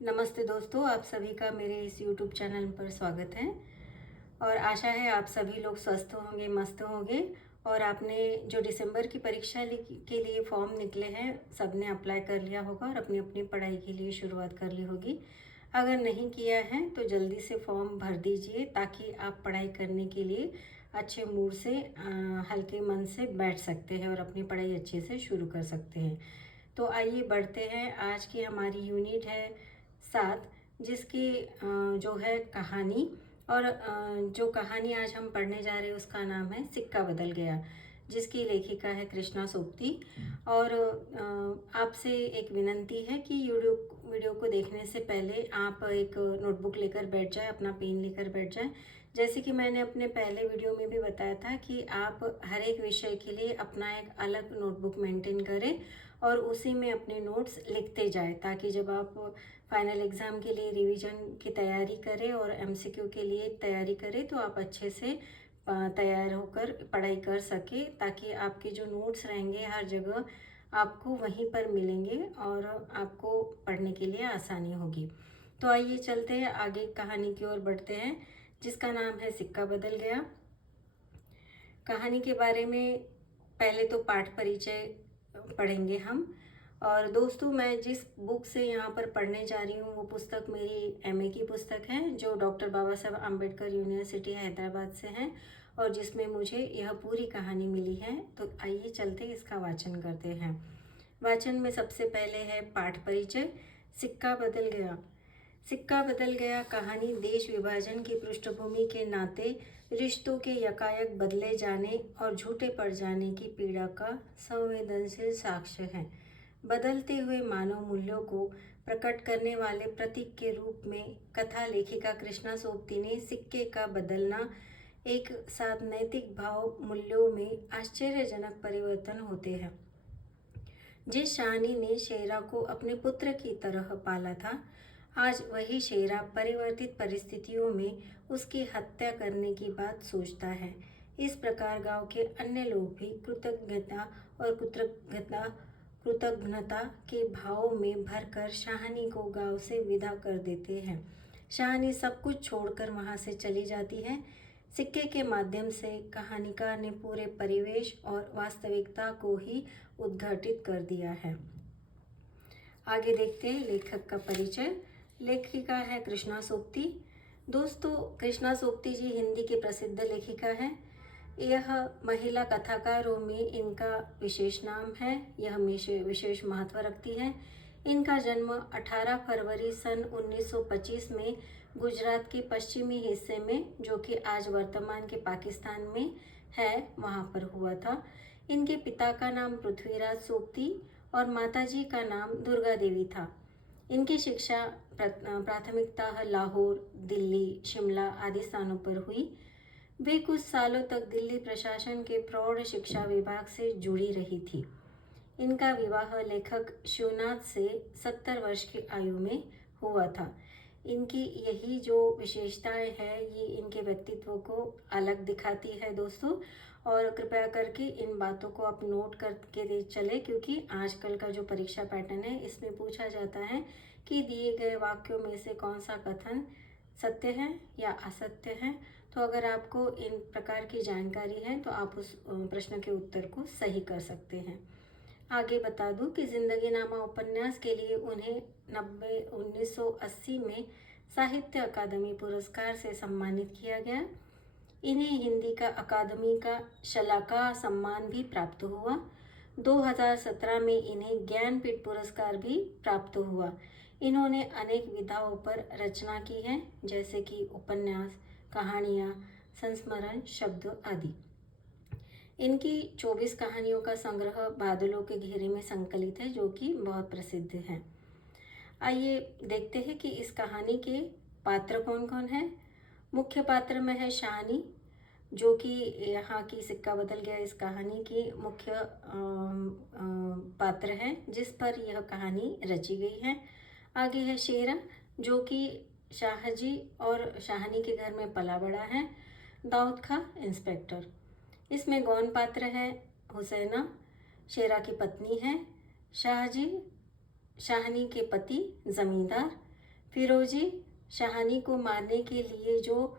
नमस्ते दोस्तों, आप सभी का मेरे इस यूट्यूब चैनल पर स्वागत है। और आशा है आप सभी लोग स्वस्थ होंगे, मस्त होंगे। और आपने जो दिसंबर की परीक्षा के लिए फॉर्म निकले हैं, सबने अप्लाई कर लिया होगा और अपनी अपनी पढ़ाई के लिए शुरुआत कर ली होगी। अगर नहीं किया है तो जल्दी से फॉर्म भर दीजिए, ताकि आप पढ़ाई करने के लिए अच्छे मूड से, हल्के मन से बैठ सकते हैं और अपनी पढ़ाई अच्छे से शुरू कर सकते हैं। तो आइए बढ़ते हैं। आज की हमारी यूनिट है 7, जिसकी जो है कहानी। और जो कहानी आज हम पढ़ने जा रहे हैं उसका नाम है सिक्का बदल गया, जिसकी लेखिका है कृष्णा सोपती। और आपसे एक विनंती है कि वीडियो को देखने से पहले आप एक नोटबुक लेकर बैठ जाए, अपना पेन लेकर बैठ जाए। जैसे कि मैंने अपने पहले वीडियो में भी बताया था कि आप हर एक विषय के लिए अपना एक अलग नोटबुक मेंटेन करें और उसी में अपने नोट्स लिखते जाएं, ताकि जब आप फाइनल एग्ज़ाम के लिए रिवीजन की तैयारी करें और एमसीक्यू के लिए तैयारी करें तो आप अच्छे से तैयार होकर पढ़ाई कर सके, ताकि आपके जो नोट्स रहेंगे हर जगह आपको वहीं पर मिलेंगे और आपको पढ़ने के लिए आसानी होगी। तो आइए चलते हैं आगे, कहानी की ओर बढ़ते हैं, जिसका नाम है सिक्का बदल गया। कहानी के बारे में पहले तो पाठ परिचय पढ़ेंगे हम। और दोस्तों, मैं जिस बुक से यहाँ पर पढ़ने जा रही हूँ वो पुस्तक मेरी एमए की पुस्तक है, जो डॉक्टर बाबा साहब अम्बेडकर यूनिवर्सिटी हैदराबाद से है और जिसमें मुझे यह पूरी कहानी मिली है। तो आइए चलते इसका वाचन करते हैं। वाचन में सबसे पहले है पाठ परिचय। सिक्का बदल गया। सिक्का बदल गया कहानी देश विभाजन की पृष्ठभूमि के नाते रिश्तों के यकायक बदले जाने और झूठे पड़ जाने की पीड़ा का संवेदनशील साक्ष्य है। बदलते हुए मानव मूल्यों को प्रकट करने वाले प्रतीक के रूप में कथा लेखिका कृष्णा सोपती ने सिक्के का बदलना एक साथ नैतिक भाव मूल्यों में आश्चर्यजनक परिवर्तन होते हैं। जिस शाहनी ने शेरा को अपने पुत्र की तरह पाला था, आज वही शेरा परिवर्तित परिस्थितियों में उसकी हत्या करने की बात सोचता है। इस प्रकार गांव के अन्य लोग भी कृतज्ञता और कृतज्ञता के भाव में भरकर शाहनी को गांव से विदा कर देते हैं। शाहनी सब कुछ छोड़कर वहां से चली जाती है। सिक्के के माध्यम से कहानीकार ने पूरे परिवेश और वास्तविकता को ही उद्घाटित कर दिया है। आगे देखते हैं लेखक का परिचय। लेखिका है कृष्णा सोपती। दोस्तों, कृष्णा सोपती जी हिंदी की प्रसिद्ध लेखिका है। यह महिला कथाकारों में इनका विशेष नाम है, यह विशेष महत्व रखती है। इनका जन्म 18 फरवरी सन 1925 में गुजरात के पश्चिमी हिस्से में, जो कि आज वर्तमान के पाकिस्तान में है, वहाँ पर हुआ था। इनके पिता का नाम पृथ्वीराज सोपती और माताजी का नाम दुर्गा देवी था। इनकी शिक्षा प्राथमिकता लाहौर, दिल्ली, शिमला आदि स्थानों पर हुई। वे कुछ सालों तक दिल्ली प्रशासन के प्रौढ़ शिक्षा विभाग से जुड़ी रही थी। इनका विवाह लेखक शिवनाथ से 70 वर्ष की आयु में हुआ था। इनकी यही जो विशेषताएं हैं, ये इनके व्यक्तित्व को अलग दिखाती है दोस्तों। और कृपया करके इन बातों को आप नोट करके दे चले, क्योंकि आजकल का जो परीक्षा पैटर्न है इसमें पूछा जाता है कि दिए गए वाक्यों में से कौन सा कथन सत्य है या असत्य है। तो अगर आपको इन प्रकार की जानकारी है तो आप उस प्रश्न के उत्तर को सही कर सकते हैं। आगे बता दूं कि जिंदगी नामा उपन्यास के लिए उन्हें 1980 में साहित्य अकादमी पुरस्कार से सम्मानित किया गया। इन्हें हिंदी का अकादमी का शलाका सम्मान भी प्राप्त हुआ। 2017 में इन्हें ज्ञानपीठ पुरस्कार भी प्राप्त हुआ। इन्होंने अनेक विधाओं पर रचना की है, जैसे कि उपन्यास, कहानियाँ, संस्मरण, शब्द आदि। इनकी 24 कहानियों का संग्रह बादलों के घेरे में संकलित है, जो कि बहुत प्रसिद्ध है। आइए देखते हैं कि इस कहानी के पात्र कौन कौन है। मुख्य पात्र में है शाहनी, जो कि यहाँ की सिक्का बदल गया इस कहानी की मुख्य पात्र है, जिस पर यह कहानी रची गई है। आगे है शेरा, जो कि शाहजी और शाहनी के घर में पला बड़ा है। दाऊद खां इंस्पेक्टर। इसमें गौण पात्र है हुसैना, शेरा की पत्नी है। शाहजी शाहनी के पति जमींदार। फिरोजी शाहानी को मारने के लिए जो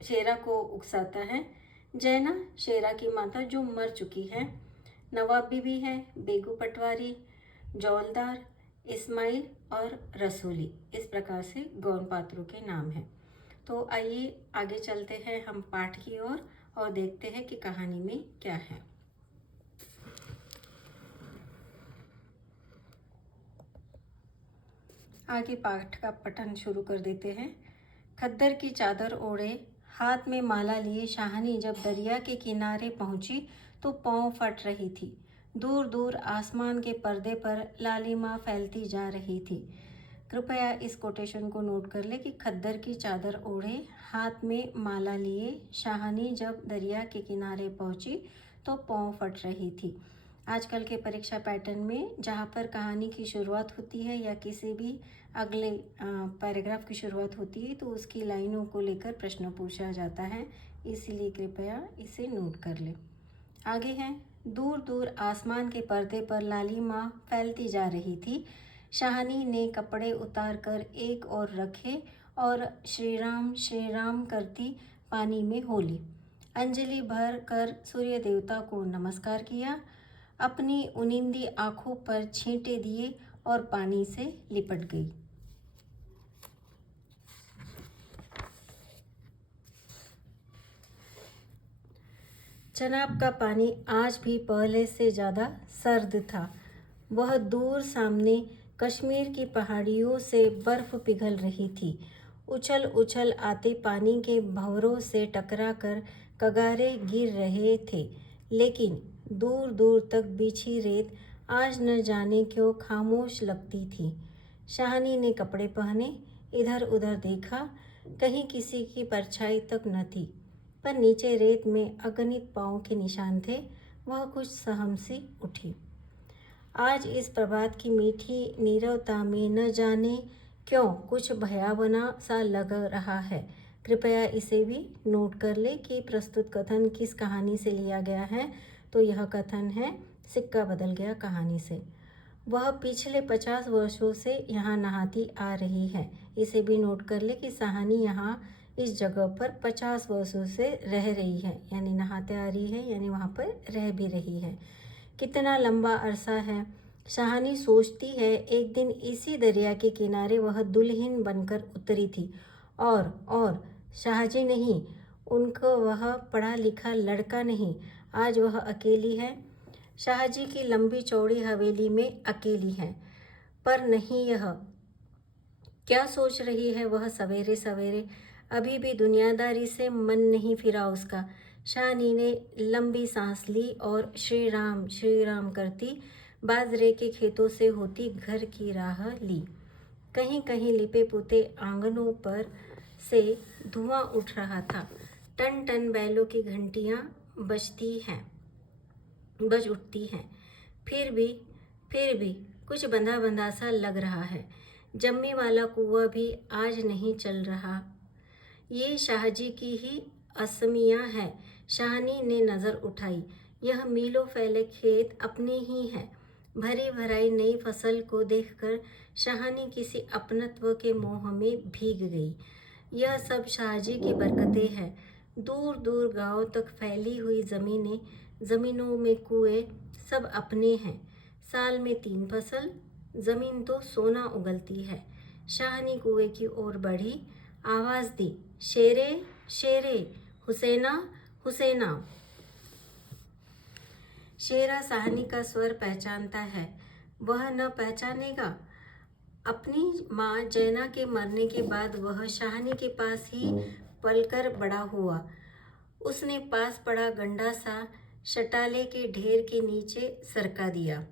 शेरा को उकसाता है। जैना शेरा की माता जो मर चुकी है। नवाब बीबी है, बेगू पटवारी, जौलदार, इस्माइल और रसूली। इस प्रकार से गौण पात्रों के नाम हैं। तो आइए आगे चलते हैं हम पाठ की ओर और देखते हैं कि कहानी में क्या है। आगे पाठ का पठन शुरू कर देते हैं। खद्दर की चादर ओढ़े, हाथ में माला लिए शाहानी जब दरिया के किनारे पहुंची तो पाँव फट रही थी। दूर दूर आसमान के पर्दे पर लालिमा फैलती जा रही थी। कृपया इस कोटेशन को नोट कर ले कि खद्दर की चादर ओढ़े, हाथ में माला लिए शाहानी जब दरिया के किनारे पहुंची तो पाँव फट रही थी। आजकल के परीक्षा पैटर्न में जहाँ पर कहानी की शुरुआत होती है या किसी भी अगले पैराग्राफ की शुरुआत होती है तो उसकी लाइनों को लेकर प्रश्न पूछा जाता है, इसीलिए कृपया इसे नोट कर ले। आगे है, दूर दूर आसमान के पर्दे पर लालिमा फैलती जा रही थी। शाहानी ने कपड़े उतार कर एक ओर रखे और श्री राम करती पानी में हो ली। अंजलि भर कर सूर्य देवता को नमस्कार किया, अपनी उनिंदी आंखों पर छींटे दिए और पानी से लिपट गई। चनाब का पानी आज भी पहले से ज़्यादा सर्द था। वह दूर सामने कश्मीर की पहाड़ियों से बर्फ पिघल रही थी। उछल उछल आते पानी के भंवरों से टकरा कर कगारे गिर रहे थे, लेकिन दूर दूर तक बिछी रेत आज न जाने क्यों खामोश लगती थी। शाहानी ने कपड़े पहने, इधर उधर देखा, कहीं किसी की परछाई तक न थी, पर नीचे रेत में अगणित पाँव के निशान थे। वह कुछ सहम सी उठी। आज इस प्रभात की मीठी नीरवता में न जाने क्यों कुछ भयावना सा लग रहा है। कृपया इसे भी नोट कर ले कि प्रस्तुत कथन किस कहानी से लिया गया है। तो यह कथन है सिक्का बदल गया कहानी से। वह पिछले 50 वर्षों से यहाँ नहाती आ रही है। इसे भी नोट कर ले कि शाहानी यहाँ इस जगह पर 50 वर्षों से रह रही है, यानी नहाते आ रही है, यानी वहाँ पर रह भी रही है। कितना लंबा अरसा है, शाहानी सोचती है। एक दिन इसी दरिया के किनारे वह दुल्हन बनकर उतरी थी और शाहजी नहीं, उनको वह पढ़ा लिखा लड़का नहीं, आज वह अकेली है। शाहजी की लंबी चौड़ी हवेली में अकेली है। पर नहीं, यह क्या सोच रही है वह सवेरे सवेरे? अभी भी दुनियादारी से मन नहीं फिरा उसका। शाहानी ने लंबी सांस ली और श्री राम करती बाजरे के खेतों से होती घर की राह ली। कहीं कहीं लिपे पुते आंगनों पर से धुआं उठ रहा था। टन टन बैलों की घंटियां बज उठती हैं। फिर भी कुछ बंधा बंधा सा लग रहा है। जम्मे वाला कुआं भी आज नहीं चल रहा। ये शाहजी की ही असमियाँ है। शाहानी ने नज़र उठाई। यह मीलों फैले खेत अपने ही हैं। भरी भराई नई फसल को देखकर शाहानी किसी अपनत्व के मोह में भीग गई। यह सब शाहजी की बरकतें हैं। दूर दूर गांव तक फैली हुई ज़मीनों में कुएं सब अपने हैं। साल में 3 फसल, ज़मीन तो सोना उगलती है। शाहानी कुएं की ओर बढ़ी, आवाज़ दी, शेरे शेरे, हुसैना हुसैना। शेरा शाहानी का स्वर पहचानता है, वह न पहचानेगा? अपनी माँ जैना के मरने के बाद वह शाहानी के पास ही पलकर बड़ा हुआ। उसने पास पड़ा गंडा सा शटाले के ढेर के नीचे सरका दिया।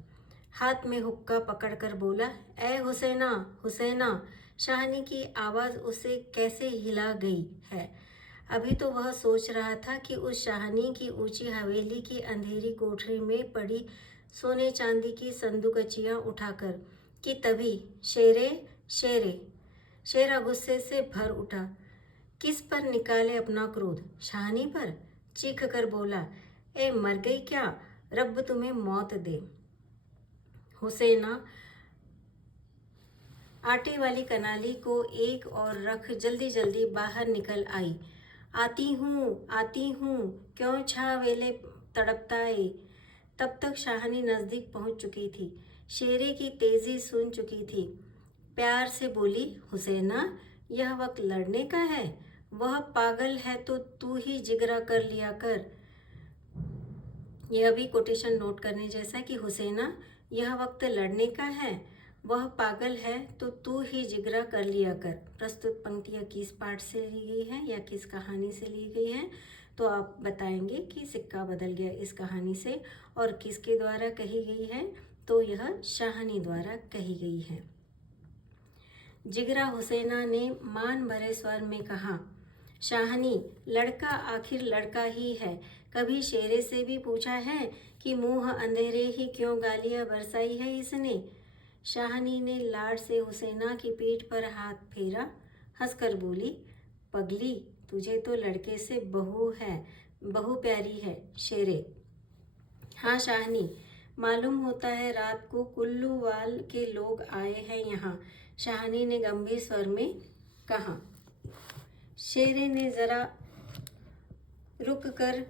हाथ में हुक्का पकड़कर बोला, ए हुसैना हुसैना। शाहानी की आवाज़ उसे कैसे हिला गई है। अभी तो वह सोच रहा था कि उस शाहानी की ऊंची हवेली की अंधेरी कोठरी में पड़ी सोने चांदी की संदूकचियाँ उठाकर, कि तभी शेरे शेरे। शेरा गुस्से से भर उठा। किस पर निकाले अपना क्रोध? शाहानी पर? चीख कर बोला, ए मर गई क्या? रब तुम्हें मौत दे। हुसैना आटे वाली कनाली को एक और रख जल्दी जल्दी बाहर निकल आई। आती हूँ, क्यों छा वेले तड़पताए। तब तक शाहनी नज़दीक पहुँच चुकी थी, शेरे की तेज़ी सुन चुकी थी। प्यार से बोली, हुसैना, यह वक्त लड़ने का है। वह पागल है तो तू ही जिगरा कर लिया कर। यह भी कोटेशन नोट करने जैसा कि हुसैना, यह वक्त लड़ने का है, वह पागल है तो तू ही जिगरा कर लिया कर। प्रस्तुत पंक्तियाँ किस पाठ से ली गई है या किस कहानी से ली गई है, तो आप बताएंगे कि सिक्का बदल गया इस कहानी से, और किसके द्वारा कही गई है, तो यह शाहनी द्वारा कही गई है। जिगरा हुसैना ने मान भरे स्वर में कहा, शाहनी, लड़का आखिर लड़का ही है। कभी शेरे से भी पूछा है कि मुंह अंधेरे ही क्यों गालियां बरसाई है इसने। शाहनी ने लाड से हुसैना की पीठ पर हाथ फेरा, हंसकर बोली, पगली, तुझे तो लड़के से बहू प्यारी है शेरे। हाँ शाहनी, मालूम होता है रात को कुल्लूवाल के लोग आए हैं यहाँ, शाहनी ने गंभीर स्वर में कहा। शेरे ने जरा रुक कर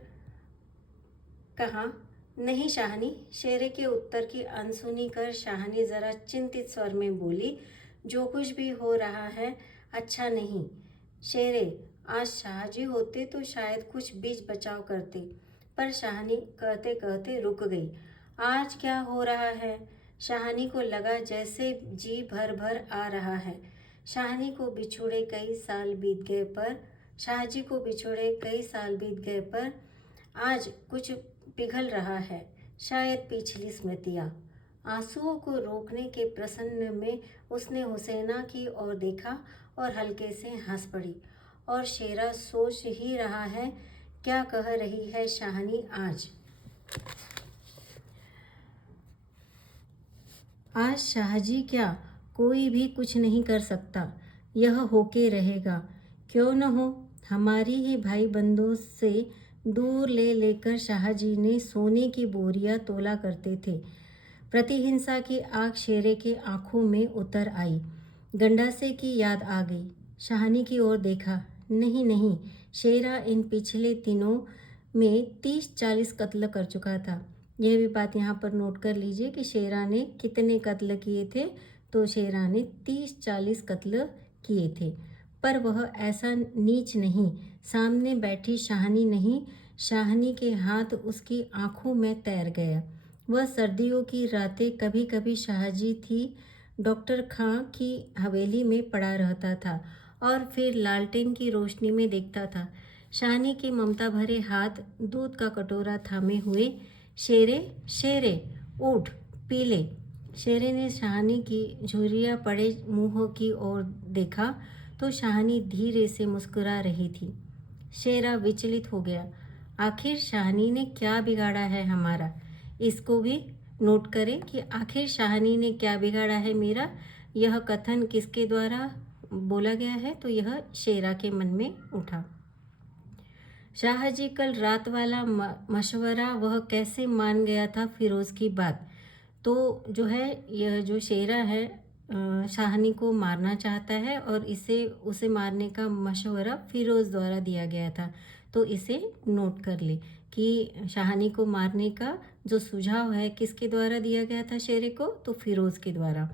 कहा, नहीं शाहनी। शेरे के उत्तर की अनसुनी कर शाहनी जरा चिंतित स्वर में बोली, जो कुछ भी हो रहा है अच्छा नहीं। शेरे, आज शाहजी होते तो शायद कुछ बीच बचाव करते, पर शाहनी कहते कहते रुक गई। आज क्या हो रहा है? शाहनी को लगा जैसे जी भर भर आ रहा है। शाहजी को बिछुड़े कई साल बीत गए पर आज कुछ पिघल रहा है, शायद पिछली स्मृतियाँ। आंसुओं को रोकने के प्रसन्न में उसने हुसैना की ओर देखा और हल्के से हंस पड़ी। और शेरा सोच ही रहा है, क्या कह रही है शाहनी आज शाहजी क्या, कोई भी कुछ नहीं कर सकता, यह होके रहेगा। क्यों न हो, हमारी ही भाई बंदों से दूर ले लेकर शाहजी ने सोने की बोरियां तोला करते थे। प्रतिहिंसा की आग शेरे के आंखों में उतर आई। गंडासे की याद आ गई। शाहनी की ओर देखा। नहीं, शेरा इन पिछले दिनों में 30-40 कत्ल कर चुका था। यह भी बात यहाँ पर नोट कर लीजिए कि शेरा ने कितने कत्ल किए थे, तो शेरा ने 30-40 कत्ल किए थे। पर वह ऐसा नीच नहीं, सामने बैठी शाहनी नहीं, शाहनी के हाथ उसकी आंखों में तैर गया। वह सर्दियों की रातें कभी कभी शाहजी थी डॉक्टर खां की हवेली में पड़ा रहता था और फिर लालटेन की रोशनी में देखता था। शाहनी के ममता भरे हाथ दूध का कटोरा थामे हुए। शेरे, उठ, पी ले। शेरे ने शाहनी की झुर्रियाँ पड़े मुंह की ओर देखा तो शाहनी धीरे से मुस्कुरा रही थी। शेरा विचलित हो गया। आखिर शाहनी ने क्या बिगाड़ा है हमारा? इसको भी नोट करें कि आखिर शाहनी ने क्या बिगाड़ा है मेरा। यह कथन किसके द्वारा बोला गया है, तो यह शेरा के मन में उठा। शाहजी कल रात वाला मशवरा वह कैसे मान गया था फिरोज़ की बात। तो जो है, यह जो शेरा है शाहनी को मारना चाहता है और उसे मारने का मशवरा फिरोज़ द्वारा दिया गया था। तो इसे नोट कर ले कि शाहनी को मारने का जो सुझाव है किसके द्वारा दिया गया था शेरे को, तो फिरोज़ के द्वारा।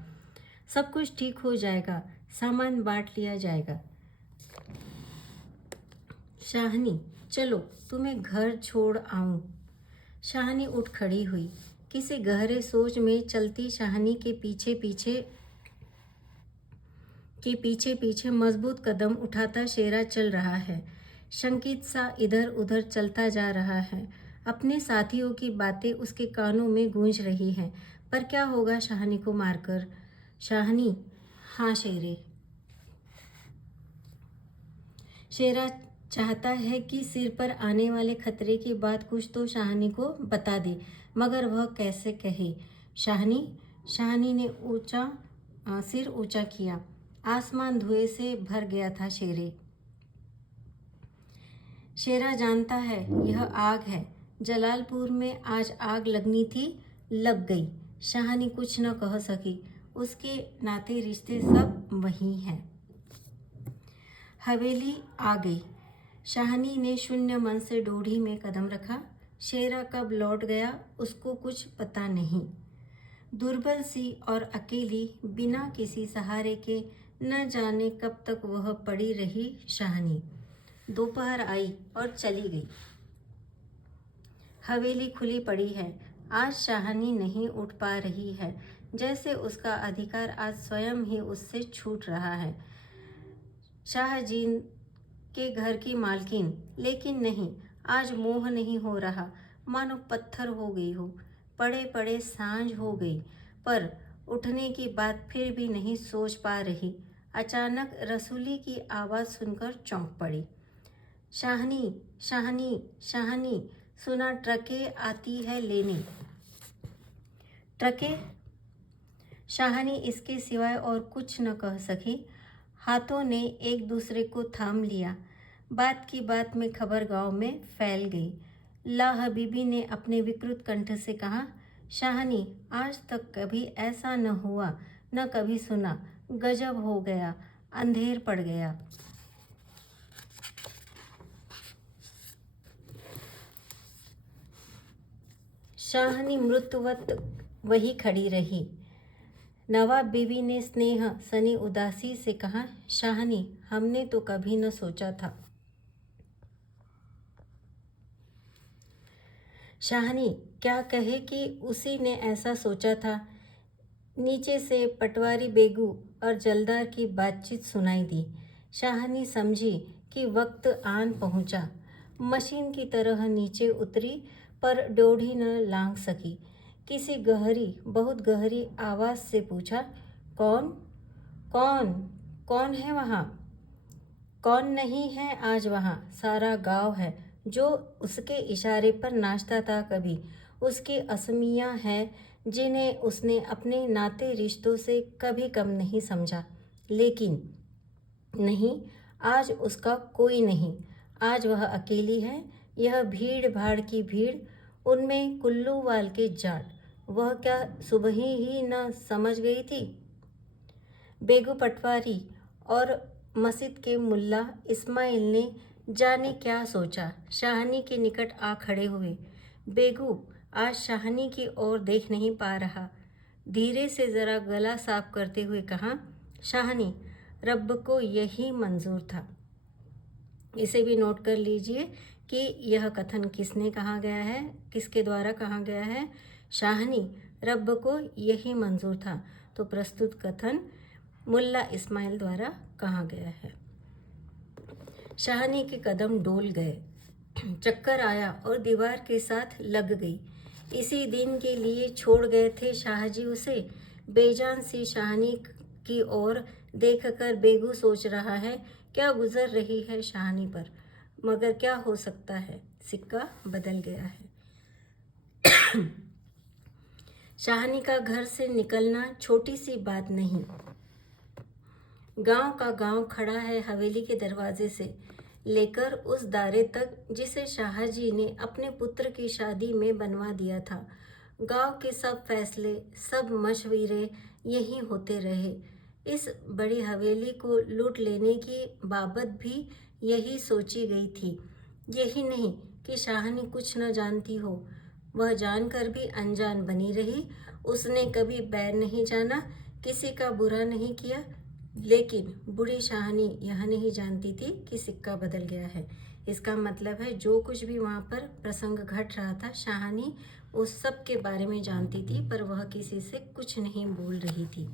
सब कुछ ठीक हो जाएगा, सामान बांट लिया जाएगा। शाहनी, चलो तुम्हें घर छोड़ आऊं। शाहनी उठ खड़ी हुई। किसी गहरे सोच में चलती शाहनी के पीछे मजबूत कदम उठाता शेरा चल रहा है। शंकित सा इधर उधर चलता जा रहा है। अपने साथियों की बातें उसके कानों में गूंज रही हैं। पर क्या होगा शाहनी को मारकर? शाहनी, हाँ शेरे। शेरा चाहता है कि सिर पर आने वाले खतरे की बात कुछ तो शाहनी को बता दे, मगर वह कैसे कहे? शाहनी ने सिर ऊंचा किया। आसमान धुएं से भर गया था। शेरा जानता है यह आग है। जलालपुर में आज आग लगनी थी, लग गई। शाहनी कुछ न कह सकी। उसके नाते रिश्ते सब वही हैं। हवेली आ गई। शाहनी ने शून्य मन से डोढ़ी में कदम रखा। शेरा कब लौट गया उसको कुछ पता नहीं। दुर्बल सी और अकेली, बिना किसी सहारे के, न जाने कब तक वह पड़ी रही शाहनी। दोपहर आई और चली गई। हवेली खुली पड़ी है। आज शाहनी नहीं उठ पा रही है, जैसे उसका अधिकार आज स्वयं ही उससे छूट रहा है। शाहजी के घर की मालकिन, लेकिन नहीं, आज मोह नहीं हो रहा, मानो पत्थर हो गई हो। पड़े पड़े सांझ हो गई, पर उठने की बात फिर भी नहीं सोच पा रही। अचानक रसूली की आवाज़ सुनकर चौंक पड़ी। शाहनी, शाहनी, शाहनी, सुना ट्रकें आती है लेने। ट्रकें? शाहनी इसके सिवाय और कुछ न कह सकी। हाथों ने एक दूसरे को थाम लिया। बात की बात में खबर गांव में फैल गई। ला हबीबी ने अपने विकृत कंठ से कहा, शाहनी, आज तक कभी ऐसा न हुआ, न कभी सुना। गजब हो गया, अंधेर पड़ गया। शाहनी मृत्युवत वही खड़ी रही। नवाब बीवी ने स्नेह सनी उदासी से कहा, शाहनी, हमने तो कभी न सोचा था। शाहनी क्या कहे कि उसी ने ऐसा सोचा था। नीचे से पटवारी बेगू और जलदार की बातचीत सुनाई दी। शाहनी समझी कि वक्त आन पहुंचा। मशीन की तरह नीचे उतरी, पर डोढ़ी न लांघ सकी। किसी गहरी, बहुत गहरी आवाज़ से पूछा, कौन कौन कौन है वहाँ? कौन नहीं है आज वहाँ? सारा गांव है, जो उसके इशारे पर नाचता था कभी। उसकी असमियाँ हैं जिन्हें उसने अपने नाते रिश्तों से कभी कम नहीं समझा। लेकिन नहीं, आज उसका कोई नहीं। आज वह अकेली है। यह भीड़ भाड़ की भीड़, उनमें कुल्लूवाल के जाट, वह क्या सुबह ही न समझ गई थी? बेगू पटवारी और मस्जिद के मुल्ला इस्माइल ने जाने क्या सोचा, शाहनी के निकट आ खड़े हुए। बेगू आज शाहनी की ओर देख नहीं पा रहा। धीरे से ज़रा गला साफ करते हुए कहा, शाहनी, रब को यही मंजूर था। इसे भी नोट कर लीजिए कि यह कथन किसने कहा गया है, किसके द्वारा कहा गया है। शाहनी, रब को यही मंजूर था। तो प्रस्तुत कथन मुल्ला इस्माइल द्वारा कहा गया है। शाहनी के कदम डोल गए, चक्कर आया और दीवार के साथ लग गई। इसी दिन के लिए छोड़ गए थे शाहजी उसे। बेजान सी शाहनी की ओर देखकर बेगू सोच रहा है, क्या गुजर रही है शाहनी पर, मगर क्या हो सकता है, सिक्का बदल गया है। शाहनी का घर से निकलना छोटी सी बात नहीं। गांव का गांव खड़ा है हवेली के दरवाजे से लेकर उस दायरे तक जिसे शाहजी ने अपने पुत्र की शादी में बनवा दिया था। गांव के सब फैसले, सब मशवरे यहीं होते रहे। इस बड़ी हवेली को लूट लेने की बाबत भी यही सोची गई थी। यही नहीं कि शाहनी कुछ न जानती हो, वह जानकर भी अनजान बनी रही। उसने कभी बैर नहीं जाना, किसी का बुरा नहीं किया। लेकिन बूढ़ी शाहनी यह नहीं जानती थी कि सिक्का बदल गया है। इसका मतलब है जो कुछ भी वहाँ पर प्रसंग घट रहा था, शाहनी उस सब के बारे में जानती थी, पर वह किसी से कुछ नहीं बोल रही थी।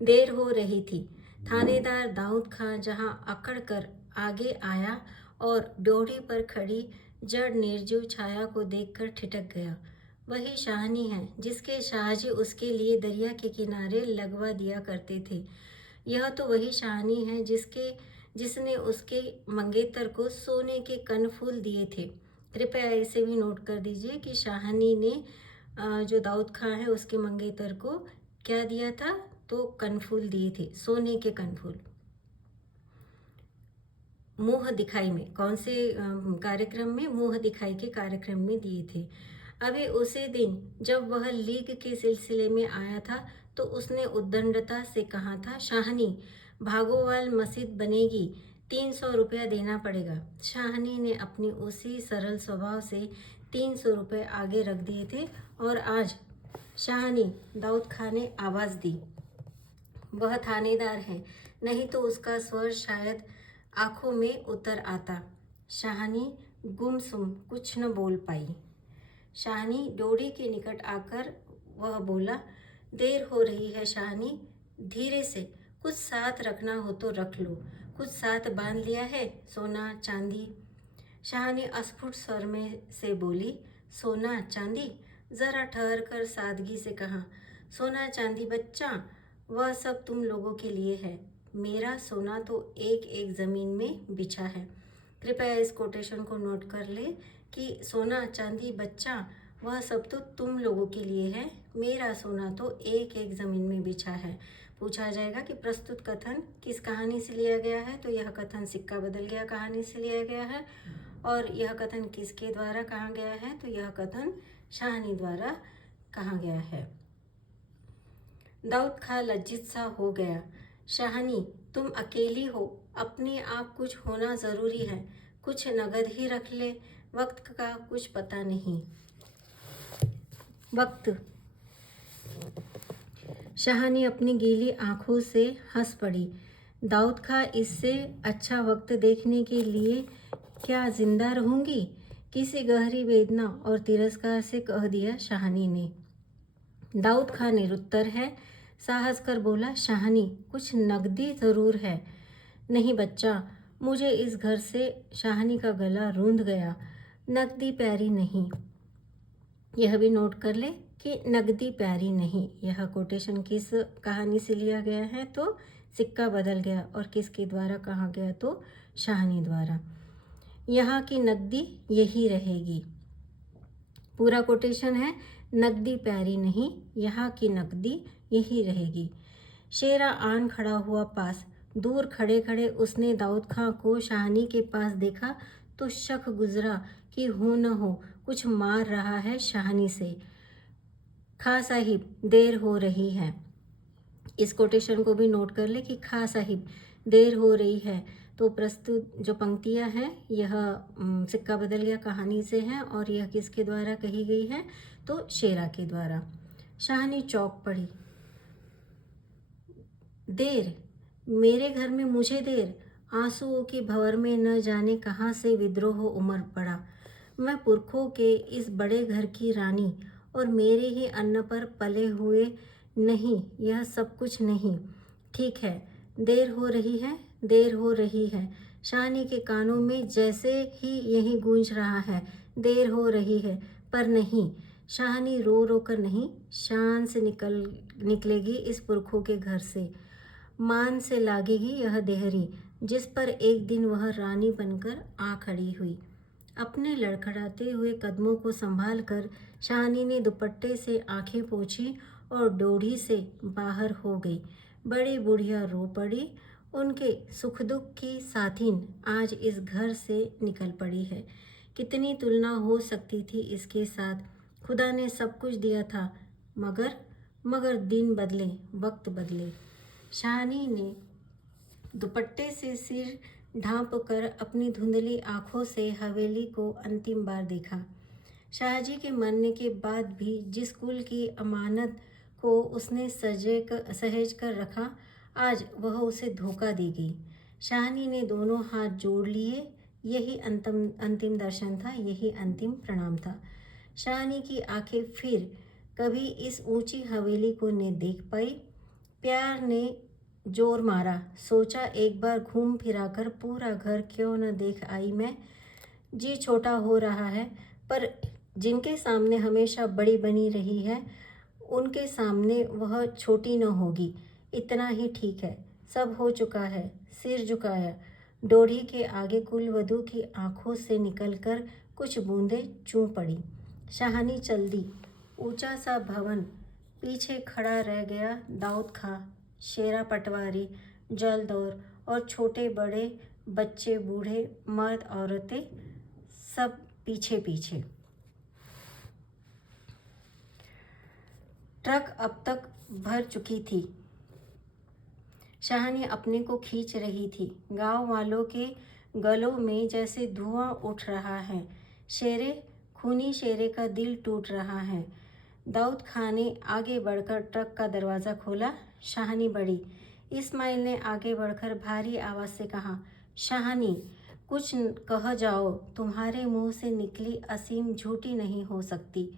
देर हो रही थी। थानेदार दाऊद खां जहाँ अकड़ कर आगे आया और ड्योढ़ी पर खड़ी जड़ निर्जीव छाया को देखकर ठिठक गया। वही शाहनी है जिसके शाहजी उसके लिए दरिया के किनारे लगवा दिया करते थे। यह तो वही शाहनी है जिसने उसके मंगेतर को सोने के कनफूल दिए थे। कृपया इसे भी नोट कर दीजिए कि शाहनी ने जो दाऊद खां है उसके मंगेतर को क्या दिया था, तो कनफूल दिए थे, सोने के कनफूल। मुँह दिखाई में, कौन से कार्यक्रम में? मुँह दिखाई के कार्यक्रम में दिए थे। अभी उसी दिन जब वह लीग के सिलसिले में आया था, तो उसने उद्दंडता से कहा था, शाहनी भागोवाल मस्जिद बनेगी, 300 रुपया देना पड़ेगा। शाहनी ने अपनी उसी सरल स्वभाव से 300 रुपये आगे रख दिए थे और आज शाहनी दाऊद खान ने आवाज़ दी, वह थानेदार है, नहीं तो उसका स्वर शायद आंखों में उतर आता। शाहनी गुमसुम कुछ न बोल पाई। शाहनी डोडी के निकट आकर वह बोला, देर हो रही है शाहनी, धीरे से, कुछ साथ रखना हो तो रख लो। कुछ साथ बांध लिया है, सोना चांदी? शाहनी अस्फुट स्वर में से बोली, सोना चांदी? ज़रा ठहर कर सादगी से कहा, सोना चांदी बच्चा, वह सब तुम लोगों के लिए है। मेरा सोना तो एक एक ज़मीन में बिछा है। कृपया इस कोटेशन को नोट कर ले कि सोना चांदी बच्चा, वह सब तो तुम लोगों के लिए है। मेरा सोना तो एक एक ज़मीन में बिछा है। पूछा जाएगा कि प्रस्तुत कथन किस कहानी से लिया गया है, तो यह कथन सिक्का बदल गया कहानी से लिया गया है। और यह कथन किसके द्वारा कहा गया है, तो यह कथन शाहनी द्वारा कहा गया है। दाऊद खां लज्जित सा हो गया। शाहनी, तुम अकेली हो, अपने आप कुछ होना ज़रूरी है, कुछ नगद ही रख ले, वक्त का कुछ पता नहीं। वक्त। शाहनी अपनी गीली आंखों से हंस पड़ी। दाऊद खां, इससे अच्छा वक्त देखने के लिए क्या जिंदा रहूंगी? किसी गहरी वेदना और तिरस्कार से कह दिया शाहनी ने। दाऊद खां निरुत्तर है, साहस कर बोला, शाहनी, कुछ नकदी ज़रूर है। नहीं बच्चा, मुझे इस घर से। शाहनी का गला रूंध गया। नकदी प्यारी नहीं। यह भी नोट कर ले कि नकदी प्यारी नहीं। यह कोटेशन किस कहानी से लिया गया है, तो सिक्का बदल गया। और किसके द्वारा कहा गया, तो शाहनी द्वारा। यहाँ की नकदी यही रहेगी। पूरा कोटेशन है, नकदी प्यारी नहीं, यहाँ की नकदी यही रहेगी। शेरा आन खड़ा हुआ पास। दूर खड़े खड़े उसने दाऊद खां को शाहनी के पास देखा तो शक गुजरा कि हो न हो कुछ मार रहा है शाहनी से। खां साहिब, देर हो रही है। इस कोटेशन को भी नोट कर ले कि खां साहिब, देर हो रही है। तो प्रस्तुत जो पंक्तियां हैं, यह सिक्का बदल गया कहानी से है और यह किसके द्वारा कही गई है, तो शेरा के द्वारा। शाहनी चौंक पड़ी। देर? मेरे घर में मुझे देर? आंसुओं के भंवर में न जाने कहाँ से विद्रोह उमड़ पड़ा। मैं पुरखों के इस बड़े घर की रानी और मेरे ही अन्न पर पले हुए। नहीं, यह सब कुछ नहीं। ठीक है, देर हो रही है, देर हो रही है। शाहनी के कानों में जैसे ही यही गूंज रहा है, देर हो रही है। पर नहीं, शाहनी रो रो कर नहीं, शान से निकलेगी इस पुरखों के घर से। मान से लागेगी यह देहरी, जिस पर एक दिन वह रानी बनकर आ खड़ी हुई। अपने लड़खड़ाते हुए कदमों को संभाल कर शाहनी ने दुपट्टे से आंखें पोंछी और डोढ़ी से बाहर हो गई। बड़ी बुढ़िया रो पड़ी। उनके सुख दुख की साथिन आज इस घर से निकल पड़ी है। कितनी तुलना हो सकती थी इसके साथ। खुदा ने सब कुछ दिया था, मगर दिन बदले, वक्त बदले। शाहनी ने दुपट्टे से सिर ढांप कर अपनी धुंधली आंखों से हवेली को अंतिम बार देखा। शाहजी के मरने के बाद भी जिस कुल की अमानत को उसने सहेज कर रखा, आज वह उसे धोखा दी गई। शाहनी ने दोनों हाथ जोड़ लिए। यही अंतिम दर्शन था, यही अंतिम प्रणाम था। शाहनी की आंखें फिर कभी इस ऊंची हवेली को न देख पाई। प्यार ने जोर मारा, सोचा एक बार घूम फिराकर पूरा घर क्यों न देख आई मैं। जी छोटा हो रहा है, पर जिनके सामने हमेशा बड़ी बनी रही है, उनके सामने वह छोटी न होगी। इतना ही ठीक है, सब हो चुका है। सिर झुकाया। डोढ़ी के आगे कुलवधू की आंखों से निकलकर कुछ बूंदें चूं पड़ी। शाहनी चल दी। ऊंचा सा भवन, पीछे खड़ा रह गया दाऊद खां, शेरा पटवारी, जलदौर और छोटे बड़े, बच्चे बूढ़े, मर्द औरतें, सब पीछे पीछे। ट्रक अब तक भर चुकी थी। शाहानी अपने को खींच रही थी। गांव वालों के गलों में जैसे धुआं उठ रहा है। खूनी शेरे का दिल टूट रहा है। दाऊद खान ने आगे बढ़कर ट्रक का दरवाज़ा खोला। शाहानी बढ़ी। इस्माइल ने आगे बढ़कर भारी आवाज़ से कहा, शाहानी, कुछ कह जाओ, तुम्हारे मुंह से निकली असीम झूठी नहीं हो सकती।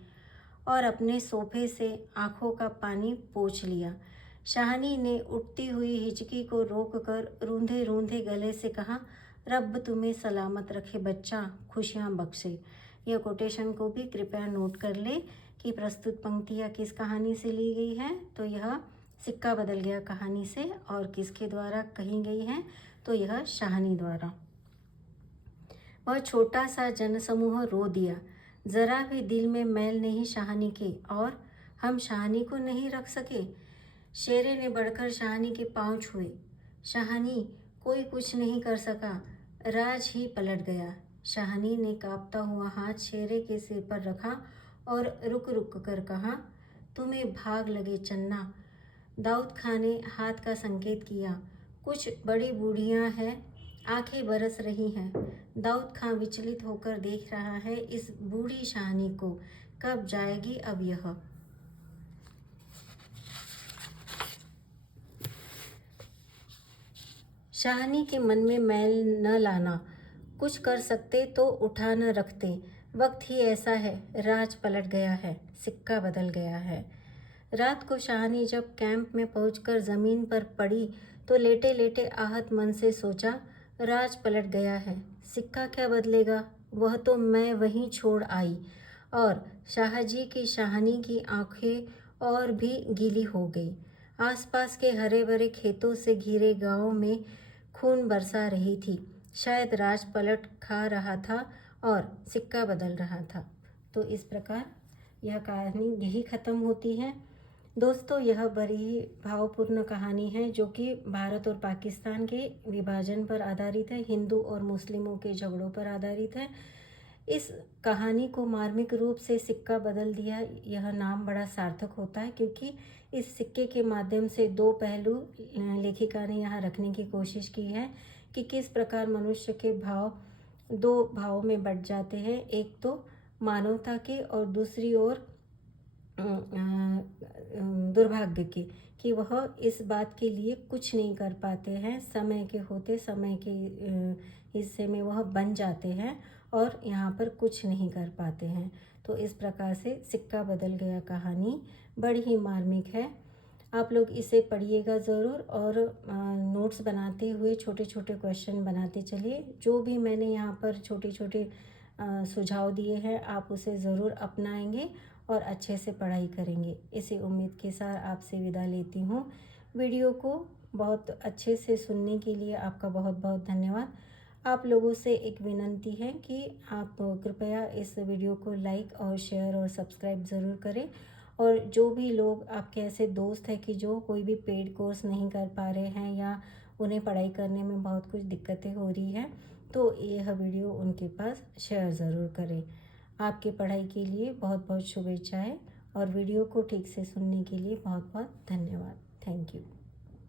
और अपने सोफे से आंखों का पानी पोंछ लिया। शाहानी ने उठती हुई हिचकी को रोककर रूंधे रूंधे गले से कहा, रब तुम्हें सलामत रखे बच्चा, खुशियाँ बख्शे। यह कोटेशन को भी कृपया नोट कर ले कि प्रस्तुत पंक्तियाँ किस कहानी से ली गई है। तो यह सिक्का बदल गया कहानी से, और किसके द्वारा कही गई है, तो यह शाहानी द्वारा। वह छोटा सा जनसमूह रो दिया। जरा भी दिल में मैल नहीं शाहानी के, और हम शाहानी को नहीं रख सके। शेरे ने बढ़कर शाहानी के पांव छुए। शाहानी, कोई कुछ नहीं कर सका, राज ही पलट गया। शाहानी ने कांपता हुआ हाथ शेरे के सिर पर रखा और रुक रुक कर कहा, तुम्हें भाग लगे चन्ना। दाऊद खान ने हाथ का संकेत किया। कुछ बड़ी बूढ़ियां हैं, आंखें बरस रही हैं। दाऊद खान विचलित होकर देख रहा है इस बूढ़ी शाहानी को। कब जाएगी अब यह? शाहानी के मन में मैल न लाना। कुछ कर सकते तो उठा न रखते। वक्त ही ऐसा है, राज पलट गया है, सिक्का बदल गया है। रात को शाहानी जब कैंप में पहुंचकर ज़मीन पर पड़ी तो लेटे लेटे आहत मन से सोचा, राज पलट गया है, सिक्का क्या बदलेगा, वह तो मैं वहीं छोड़ आई। और शाहजी की शाहानी की आंखें और भी गीली हो गई। आसपास के हरे भरे खेतों से घिरे गांव में खून बरसा रही थी। शायद राज पलट खा रहा था और सिक्का बदल रहा था। तो इस प्रकार यह कहानी यही ख़त्म होती है। दोस्तों, यह बड़ी ही भावपूर्ण कहानी है जो कि भारत और पाकिस्तान के विभाजन पर आधारित है, हिंदू और मुस्लिमों के झगड़ों पर आधारित है। इस कहानी को मार्मिक रूप से सिक्का बदल दिया, यह नाम बड़ा सार्थक होता है, क्योंकि इस सिक्के के माध्यम से दो पहलू लेखिका ने यहाँ रखने की कोशिश की है कि किस प्रकार मनुष्य के भाव दो भावों में बट जाते हैं, एक तो मानवता के और दूसरी ओर दुर्भाग्य की, कि वह इस बात के लिए कुछ नहीं कर पाते हैं। समय के होते समय के हिस्से में वह बन जाते हैं और यहाँ पर कुछ नहीं कर पाते हैं। तो इस प्रकार से सिक्का बदल गया कहानी बड़ी ही मार्मिक है। आप लोग इसे पढ़िएगा ज़रूर, और नोट्स बनाते हुए छोटे छोटे क्वेश्चन बनाते चलिए। जो भी मैंने यहाँ पर छोटे छोटे सुझाव दिए हैं, आप उसे ज़रूर अपनाएंगे और अच्छे से पढ़ाई करेंगे। इसी उम्मीद के साथ आपसे विदा लेती हूँ। वीडियो को बहुत अच्छे से सुनने के लिए आपका बहुत बहुत धन्यवाद। आप लोगों से एक विनंती है कि आप कृपया इस वीडियो को लाइक और शेयर और सब्सक्राइब ज़रूर करें। और जो भी लोग आपके ऐसे दोस्त हैं कि जो कोई भी पेड कोर्स नहीं कर पा रहे हैं या उन्हें पढ़ाई करने में बहुत कुछ दिक्कतें हो रही हैं, तो यह वीडियो उनके पास शेयर ज़रूर करें। आपकी पढ़ाई के लिए बहुत बहुत शुभेच्छाएं, और वीडियो को ठीक से सुनने के लिए बहुत बहुत धन्यवाद। Thank you.